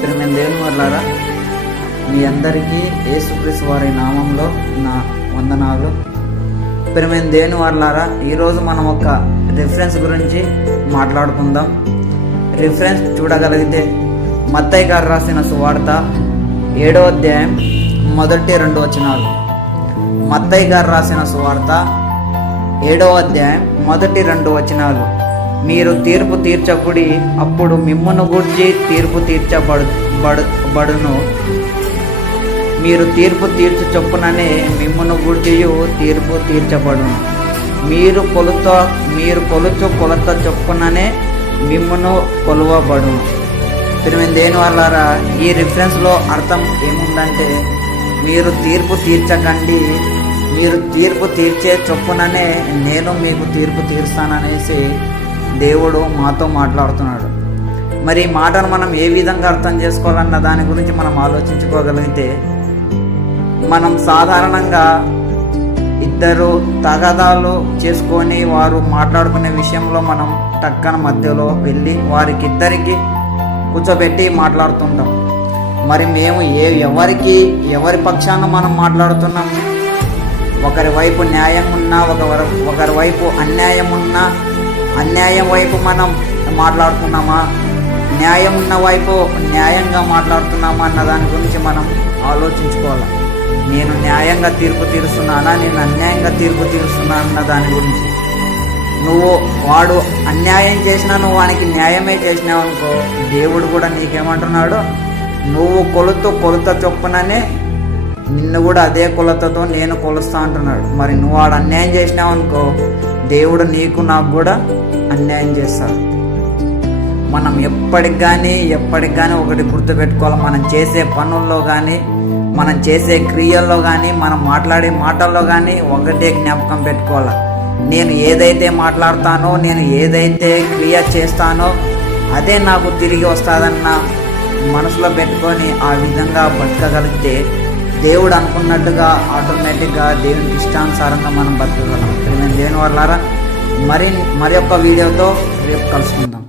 ప్రియమైన దేవుని వర్లారా మీ అందరికీ యేసుక్రీస్తు వారి నామంలో నా వందనాలు. ప్రియమైన దేవుని వర్లారా ఈరోజు మనం ఒక రిఫరెన్స్ గురించి మాట్లాడుకుందాం. రిఫరెన్స్ చూడగలిగితే మత్తయ్య గారు రాసిన సువార్త ఏడో అధ్యాయం మొదటి రెండు వచనాలు. మత్తయ్య గారు రాసిన సువార్త ఏడో అధ్యాయం మొదటి రెండు వచనాలు. మీరు తీర్పు తీర్చకుడి అప్పుడు మిమ్మును గూర్చి తీర్పు తీర్చబడు బడు బడును. మీరు తీర్పు తీర్చు చొప్పుననే మిమ్మును గూర్చియు తీర్పు తీర్చబడును. మీరు కొలుత మీరు కొలుచు కొలత చొప్పుననే మిమ్మును కొలువబడును. తిరిగి దేని వల్లారా ఈ రిఫరెన్స్లో అర్థం ఏముందంటే మీరు తీర్పు తీర్చకండి మీరు తీర్పు తీర్చే చొప్పుననే నేను మీకు తీర్పు తీరుస్తాననేసి దేవుడు మాతో మాట్లాడుతున్నాడు. మరి ఈ మాటను మనం ఏ విధంగా అర్థం చేసుకోవాలన్న దాని గురించి మనం ఆలోచించుకోగలిగితే మనం సాధారణంగా ఇద్దరు తగదాలు చేసుకొని వారు మాట్లాడుకునే విషయంలో మనం టక్కన మధ్యలో వెళ్ళి వారికి ఇద్దరికి కూర్చోబెట్టి మాట్లాడుతుంటాం. మరి మేము ఏ ఎవరికి ఎవరి పక్షాన మనం మాట్లాడుతున్నాం? ఒకరి వైపు న్యాయం ఉన్నా ఒక ఒకరి వైపు అన్యాయం ఉన్నా అన్యాయం వైపు మనం మాట్లాడుతున్నామా? న్యాయం ఉన్న వైపు న్యాయంగా మాట్లాడుతున్నామా అన్న దాని గురించి మనం ఆలోచించుకోవాలి? నేను న్యాయంగా తీర్పు తీరుస్తున్నానా? నేను అన్యాయంగా తీర్పు తీరుస్తున్నా అన్న దాని గురించి. నువ్వు వాడు అన్యాయం చేసినా నువ్వు వానికి న్యాయమే చేసినావు అనుకో దేవుడు కూడా నీకేమంటున్నాడు? నువ్వు కొలుతూ కొలత చొప్పుననే నిన్ను కూడా అదే కొలతతో నేను కొలుస్తా అంటున్నాడు. మరి నువ్వు వాడు అన్యాయం చేసినావు అనుకో దేవుడు నీకు నాకు కూడా అన్యాయం చేస్తాడు. మనం ఎప్పటికి కానీ ఎప్పటికి కానీ ఒకటి గుర్తుపెట్టుకోవాలి. మనం చేసే పనుల్లో కానీ మనం చేసే క్రియల్లో కానీ మనం మాట్లాడే మాటల్లో కానీ ఒకటే జ్ఞాపకం పెట్టుకోవాలి. నేను ఏదైతే మాట్లాడతానో నేను ఏదైతే క్రియ చేస్తానో అదే నాకు తిరిగి వస్తుందన్న మనసులో పెట్టుకొని ఆ విధంగా బతకగలిగితే దేవుడు అనుకున్నట్టుగా ఆటోమేటిక్గా దేవునికి ఇష్టానుసారంగా మనం బతకగలం. నేను దేని వల్ల మరి మరి యొక్క వీడియోతో రేపు కలుసుకుందాం.